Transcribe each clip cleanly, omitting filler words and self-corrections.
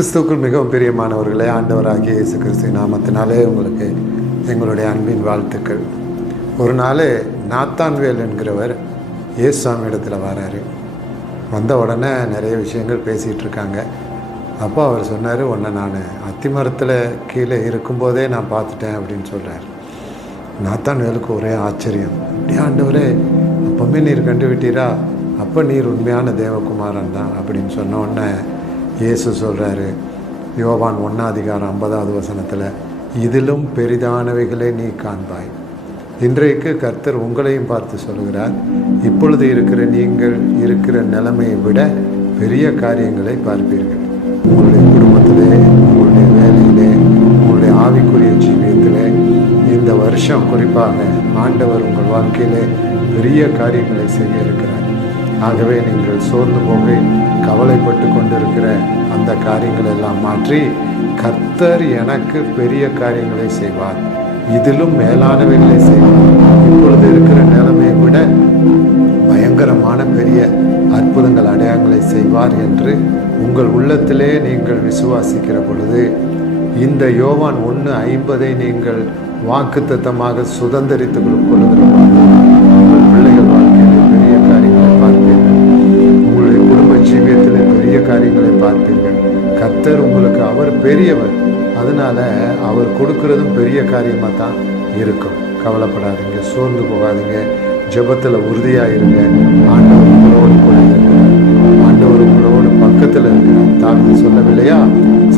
கிறிஸ்துவுக்குள் மிகவும் பிரியமானவர்களே, ஆண்டவராகிய இயேசு கிறிஸ்து நாமத்தினாலே உங்களுக்கு எங்களுடைய அன்பின் வாழ்த்துக்கள். ஒரு நாள் நாத்தான்வேல் என்கிறவர் இயேசுசாமி இடத்துல வராரு. வந்த உடனே நிறைய விஷயங்கள் பேசிகிட்டு இருக்காங்க. அப்போ அவர் சொன்னார், உன்னை நான் அத்திமரத்தில் கீழே இருக்கும்போதே நான் பார்த்துட்டேன் அப்படின்னு சொல்கிறார். நாத்தான்வேலுக்கு ஒரே ஆச்சரியம். இப்படி ஆண்டவரே, அப்பவுமே நீர் கண்டுவிட்டீரா? அப்போ நீர் உண்மையான தேவகுமாரன் தான் அப்படின்னு சொன்ன உடனே இயேசு சொல்கிறாரு, யோவான் 1:50 இதிலும் பெரிதானவைகளை நீ காண்பாய். இன்றைக்கு கர்த்தர் உங்களையும் பார்த்து சொல்கிறார், இப்பொழுது இருக்கிற நீங்கள் இருக்கிற நிலைமையை விட பெரிய காரியங்களை பார்ப்பீர்கள். உங்களுடைய குடும்பத்திலே, உங்களுடைய வேலையிலே, உங்களுடைய ஆவிக்குரிய ஜீவியத்திலே இந்த வருஷம் குறிப்பாக ஆண்டவர் உங்கள் வாழ்க்கையிலே பெரிய காரியங்களை செய்ய இருக்கிறார். ஆகவே நீங்கள் சோர்ந்து போக கவலைப்பட்டு கொண்டிருக்கிற அந்த காரியங்கள் எல்லாம் மாற்றி, கர்த்தர் எனக்கு பெரிய காரியங்களை செய்வார், இதிலும் மேலானவைகளை செய்வார், இப்பொழுது இருக்கிற நிலைமையை விட பயங்கரமான பெரிய அற்புதங்கள் அடையாளங்களை செய்வார் என்று உங்கள் உள்ளத்திலே நீங்கள் விசுவாசிக்கிற பொழுது, இந்த யோவான் 1:50 நீங்கள் வாக்குத்தத்தமாக சுதந்திரித்துக் கொள்ளுகிற பொழுது உங்கள் பிள்ளைகள் வாழ்க்கையிலே பெரிய காரியங்களை பார்ப்பீர்கள். உங்களுடைய குடும்ப ஜீவியத்திலே பெரிய காரியங்களை பார்ப்பீர்கள். கர்த்தர் உங்களுக்கு, அவர் பெரியவர், அதனால் அவர் கொடுக்கறதும் பெரிய காரியமாக தான் இருக்கும். கவலைப்படாதீங்க, சோர்ந்து போகாதீங்க, ஜெபத்தில் உறுதியாக இருங்க. ஆண்டவர் உங்களோடு கூட இருக்கிறார், ஆண்டவர் உங்களோடு பக்கத்தில் இருக்கிறார். தாவீது சொல்லவில்லையா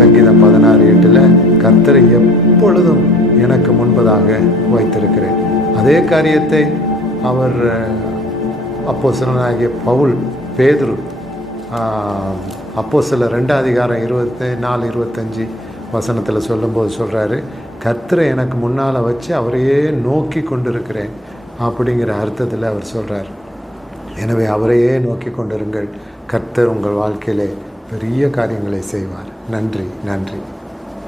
சங்கீதம் 16:8, கர்த்தரை எப்பொழுதும் எனக்கு முன்பதாக வைத்திருக்கிறேன். அதே காரியத்தை அவர் அப்போஸ்தலனாகிய பவுல், பேதுரு அப்போஸ்தலர் 2:24-25 சொல்லும்போது சொல்கிறாரு, கர்த்தரை எனக்கு முன்னால் வச்சு அவரையே நோக்கி கொண்டிருக்கிறேன் அப்படிங்கிற அர்த்தத்தில் அவர் சொல்கிறார். எனவே அவரையே நோக்கி கொண்டிருங்கள். கர்த்தர் உங்கள் வாழ்க்கையிலே பெரிய காரியங்களை செய்வார். நன்றி.